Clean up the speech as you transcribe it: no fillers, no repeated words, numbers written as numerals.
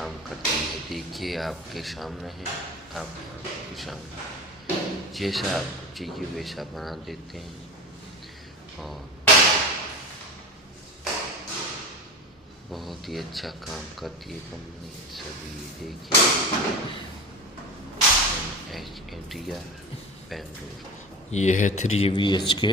काम करती है। देखिए आपके सामने है, आपके सामने जैसा आपको चाहिए वैसा बना देते हैं। और बहुत ही अच्छा काम करती है कंपनी। सभी देखिए NH इंटीरियर बेंगलुरु। ये है 3 BHK